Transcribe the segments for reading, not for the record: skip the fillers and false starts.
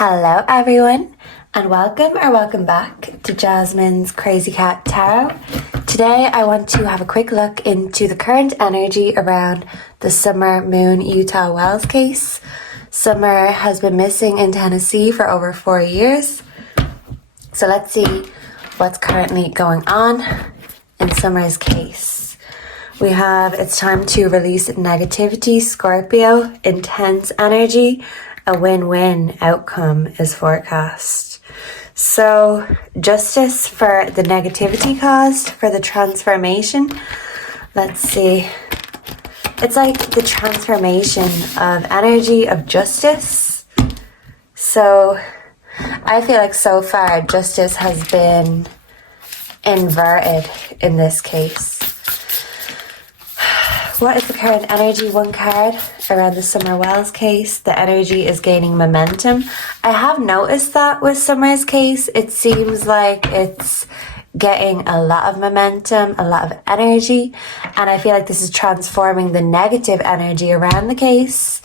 Hello everyone, and welcome back to Jasmine's Crazy Cat Tarot. Today I want to have a quick look into the current energy around the Summer Moon Utah Wells case. Summer has been missing in Tennessee for over 4 years. So let's see what's currently going on in Summer's case. We have it's time to release negativity, Scorpio, intense energy. A win-win outcome is forecast. So justice for the negativity caused, for the transformation. Let's see. It's like the transformation of energy, of justice. So I feel like so far justice has been inverted in this case. What is the current energy? One card around the Summer Wells case. The energy is gaining momentum. I have noticed that with Summer's case, it seems like it's getting a lot of momentum, a lot of energy. And I feel like this is transforming the negative energy around the case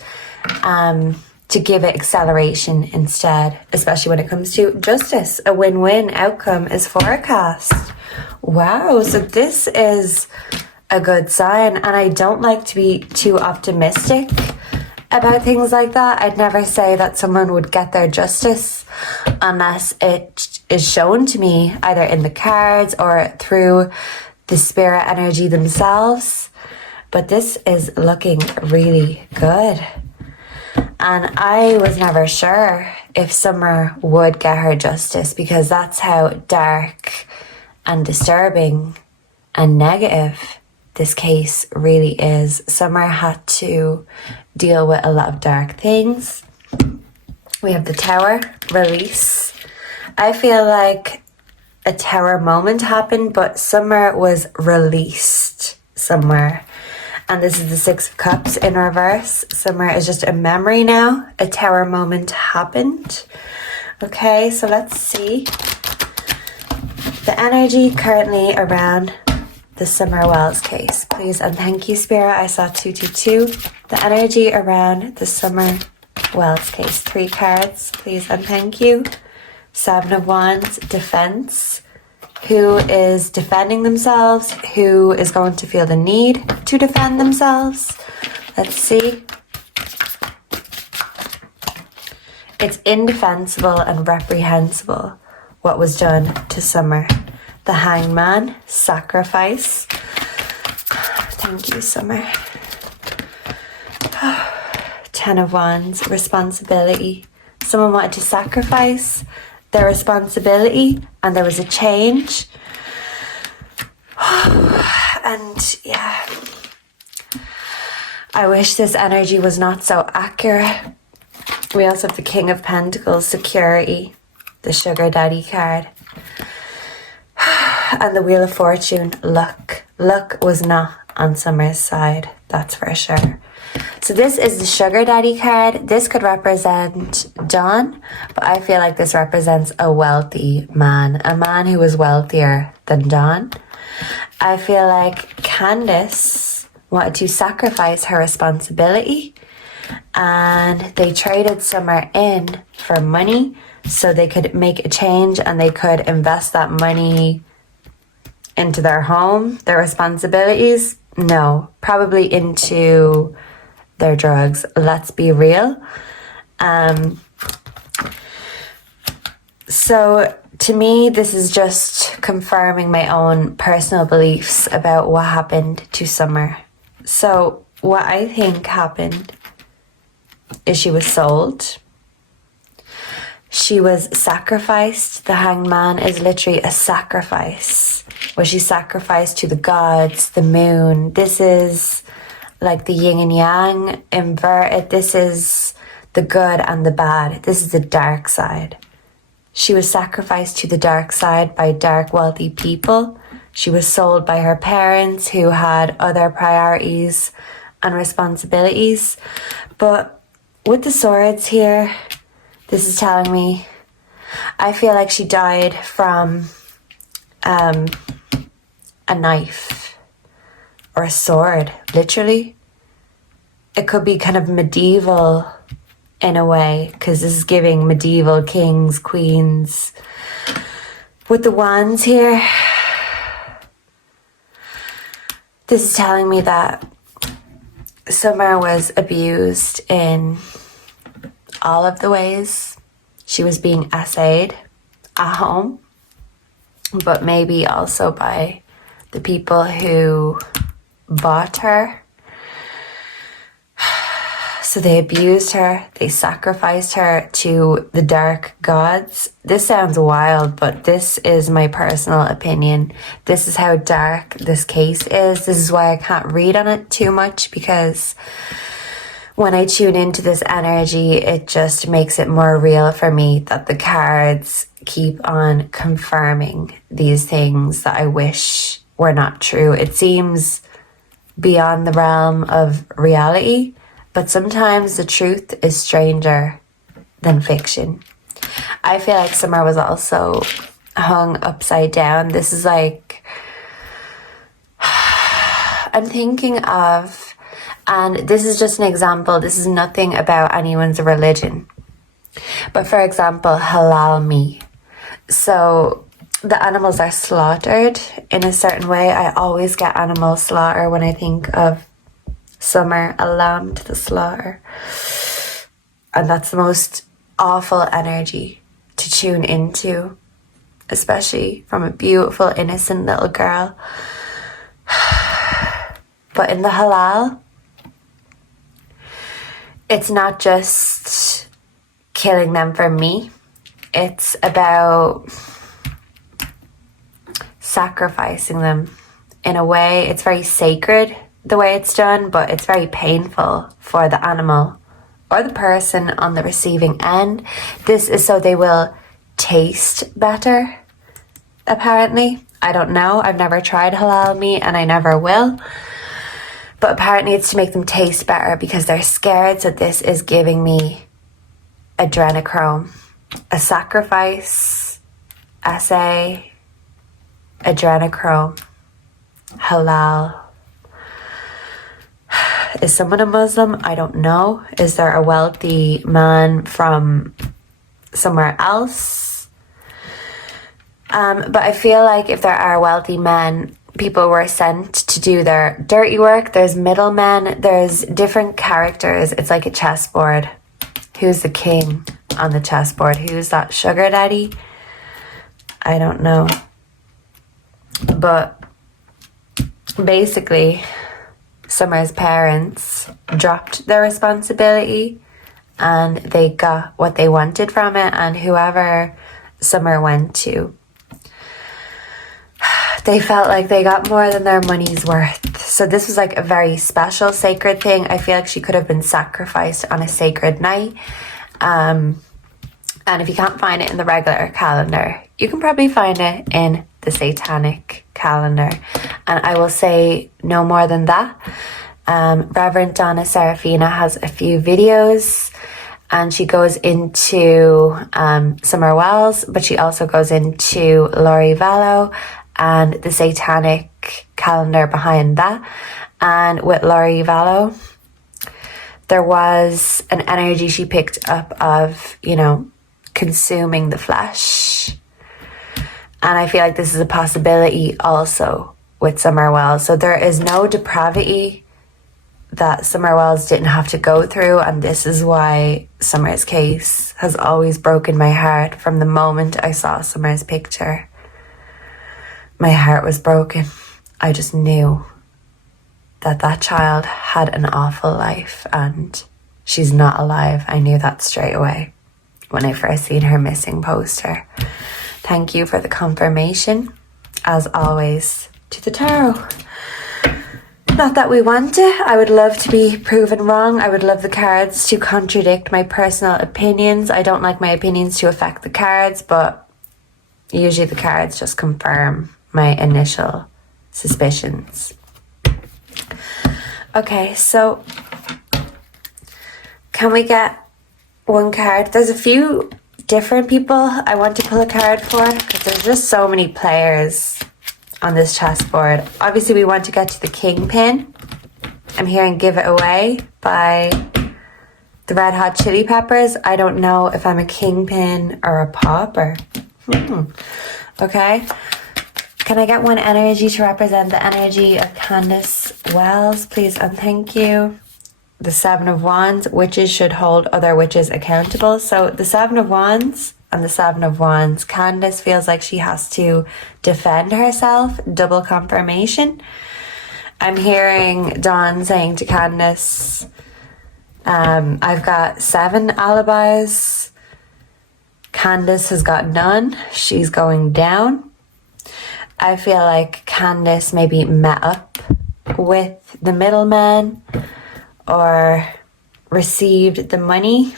to give it acceleration instead, especially when it comes to justice. A win-win outcome is forecast. Wow, so this is a good sign, and I don't like to be too optimistic about things like that. I'd never say that someone would get their justice unless it is shown to me either in the cards or through the spirit energy themselves. But this is looking really good, and I was never sure if Summer would get her justice because that's how dark and disturbing and negative this case really is. Summer had to deal with a lot of dark things. We have the Tower, release. I feel like a Tower moment happened, but Summer was released somewhere. And this is the Six of Cups in reverse. Summer is just a memory now. A Tower moment happened. Okay, so let's see. The energy currently around the Summer Wells case, please and thank you, Spirit. I saw 222. The energy around the Summer Wells case. 3 cards, please and thank you. 7 of Wands, defense. Who is defending themselves? Who is going to feel the need to defend themselves? Let's see. It's indefensible and reprehensible what was done to Summer. The Hangman, sacrifice. Thank you, Summer. 10 of Wands, responsibility. Someone wanted to sacrifice their responsibility and there was a change. And yeah, I wish this energy was not so accurate. We also have the King of Pentacles, security, the Sugar Daddy card. And the Wheel of Fortune, luck. Luck was not on Summer's side, that's for sure. So this is the Sugar Daddy card. This could represent John, but I feel like this represents a wealthy man. A man who is wealthier than John. I feel like Candace wanted to sacrifice her responsibility and they traded Summer in for money so they could make a change and they could invest that money into their home, their responsibilities. No, probably into their drugs. Let's be real. So to me, this is just confirming my own personal beliefs about what happened to Summer. So what I think happened is she was sold. She was sacrificed. The Hangman is literally a sacrifice. Was she sacrificed to the gods, the moon? This is like the yin and yang inverted. This is the good and the bad. This is the dark side. She was sacrificed to the dark side by dark, wealthy people. She was sold by her parents who had other priorities and responsibilities. But with the swords here, this is telling me, I feel like she died from a knife or a sword, literally. It could be kind of medieval in a way, because this is giving medieval kings, queens. With the wands here, this is telling me that Summer was abused in all of the ways. She was being essayed at home, but maybe also by the people who bought her. So they abused her, they sacrificed her to the dark gods. This sounds wild, but this is my personal opinion. This is how dark this case is. This is why I can't read on it too much, because when I tune into this energy, it just makes it more real for me that the cards keep on confirming these things that I wish were not true. It seems beyond the realm of reality, but sometimes the truth is stranger than fiction. I feel like Summer was also hung upside down. This is like, I'm thinking of, and this is just an example, this is nothing about anyone's religion. But for example, halal meat. So the animals are slaughtered in a certain way. I always get animal slaughter when I think of Summer, a lamb to the slaughter. And that's the most awful energy to tune into, especially from a beautiful, innocent little girl. But in the halal, it's not just killing them for me. It's about sacrificing them in a way. It's very sacred the way it's done, but it's very painful for the animal or the person on the receiving end. This is so they will taste better, apparently. I don't know. I've never tried halal meat and I never will. But apparently it's to make them taste better because they're scared. So this is giving me adrenochrome, a sacrifice, essay, adrenochrome, halal. Is someone a Muslim? I don't know. Is there a wealthy man from somewhere else? But I feel like if there are wealthy men, people were sent to do their dirty work. There's middlemen. There's different characters. It's like a chessboard. Who's the king on the chessboard? Who's that sugar daddy? I don't know. But basically, Summer's parents dropped their responsibility and they got what they wanted from it, and whoever Summer went to, they felt like they got more than their money's worth. So this was like a very special, sacred thing. I feel like she could have been sacrificed on a sacred night. And if you can't find it in the regular calendar, you can probably find it in the satanic calendar. And I will say no more than that. Reverend Donna Serafina has a few videos and she goes into Summer Wells, but she also goes into Lori Vallow and the satanic calendar behind that. And with Lori Vallow, there was an energy she picked up of, you know, consuming the flesh. And I feel like this is a possibility also with Summer Wells. So there is no depravity that Summer Wells didn't have to go through. And this is why Summer's case has always broken my heart. From the moment I saw Summer's picture, my heart was broken. I just knew that that child had an awful life and she's not alive. I knew that straight away when I first seen her missing poster. Thank you for the confirmation, as always, to the tarot. Not that we want it. I would love to be proven wrong. I would love the cards to contradict my personal opinions. I don't like my opinions to affect the cards, but usually the cards just confirm my initial suspicions. Okay, so can we get one card? There's a few different people I want to pull a card for because there's just so many players on this chessboard. Obviously, we want to get to the kingpin. I'm hearing Give It Away by The Red Hot Chili Peppers. I don't know if I'm a kingpin or a pauper. Okay. Can I get one energy to represent the energy of Candace Wells, please and thank you? The Seven of Wands. Witches should hold other witches accountable. So the Seven of Wands and the Seven of Wands. Candace feels like she has to defend herself. Double confirmation. I'm hearing Dawn saying to Candace, I've got 7 alibis. Candace has got none. She's going down. I feel like Candace maybe met up with the middleman or received the money.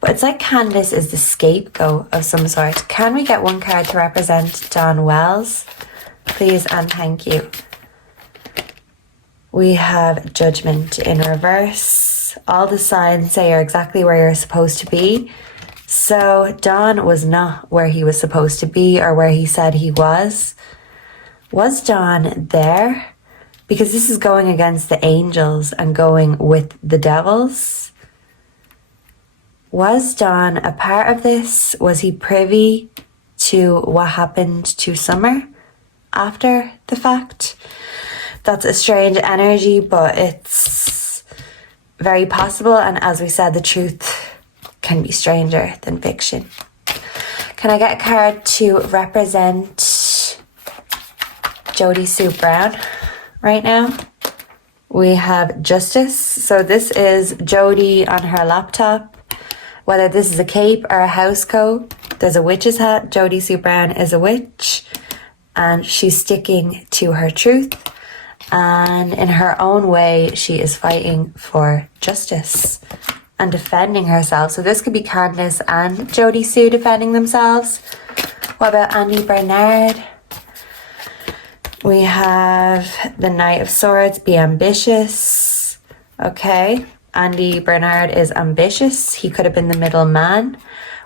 But it's like Candace is the scapegoat of some sort. Can we get one card to represent Dawn Wells? Please and thank you. We have Judgment in reverse. All the signs say you're exactly where you're supposed to be. So Dawn was not where he was supposed to be or where he said he was. Was Dawn there? Because this is going against the angels and going with the devils. Was Dawn a part of this? Was he privy to what happened to Summer after the fact? That's a strange energy, but it's very possible. And as we said, the truth can be stranger than fiction. Can I get a card to represent Jodie Sue Brown right now? We have Justice. So this is Jodie on her laptop. Whether this is a cape or a house coat, there's a witch's hat. Jodie Sue Brown is a witch and she's sticking to her truth. And in her own way, she is fighting for justice and defending herself. So this could be Candace and Jodie Sue defending themselves. What about Andy Bernard? We have the Knight of Swords, be ambitious. Okay, Andy Bernard is ambitious. He could have been the middleman.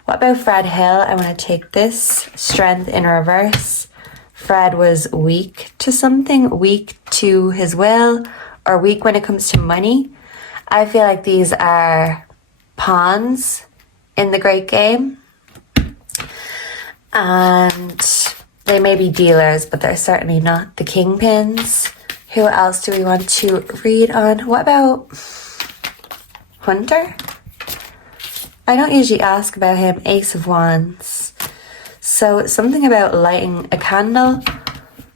What about Fred Hill? I want to take this. Strength in reverse. Fred was weak to something, weak to his will, or weak when it comes to money. I feel like these are pawns in the great game. And they may be dealers, but they're certainly not the kingpins. Who else do we want to read on? What about Hunter? I don't usually ask about him. Ace of Wands. So something about lighting a candle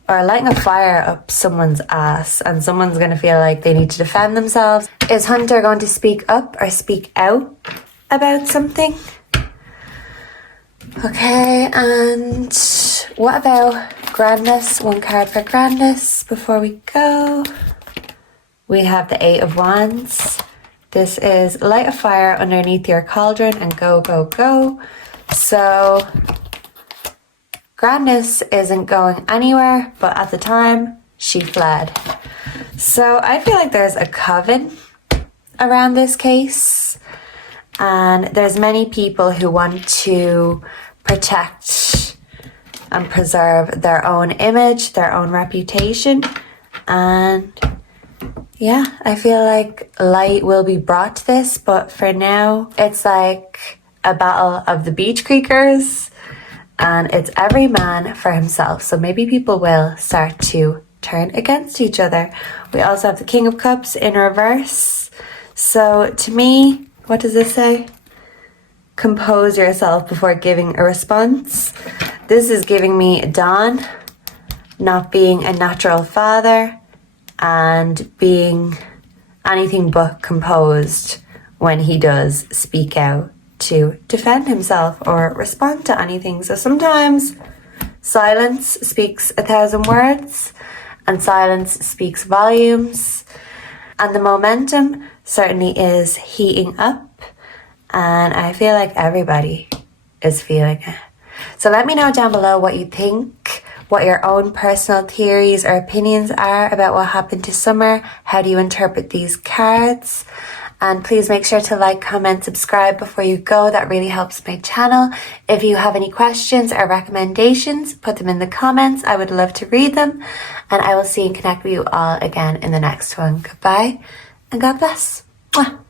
or lighting a fire up someone's ass and someone's going to feel like they need to defend themselves. Is Hunter going to speak up or speak out about something? Okay, and what about Grandness? One card for Grandness before we go. We have the Eight of Wands. This is light a fire underneath your cauldron and go, go, go. So Grandness isn't going anywhere, but at the time, she fled. So I feel like there's a coven around this case. And there's many people who want to protect and preserve their own image, their own reputation. And yeah, I feel like light will be brought to this, but for now, it's like a battle of the beach creekers. And it's every man for himself. So maybe people will start to turn against each other. We also have the King of Cups in reverse. So to me, what does this say? Compose yourself before giving a response. This is giving me Dawn not being a natural father and being anything but composed when he does speak out to defend himself or respond to anything. So sometimes silence speaks 1,000 words and silence speaks volumes. And the momentum certainly is heating up. And I feel like everybody is feeling it. So let me know down below what you think, what your own personal theories or opinions are about what happened to Summer. How do you interpret these cards? And please make sure to like, comment, subscribe before you go. That really helps my channel. If you have any questions or recommendations, put them in the comments. I would love to read them. And I will see and connect with you all again in the next one. Goodbye and God bless. Mwah.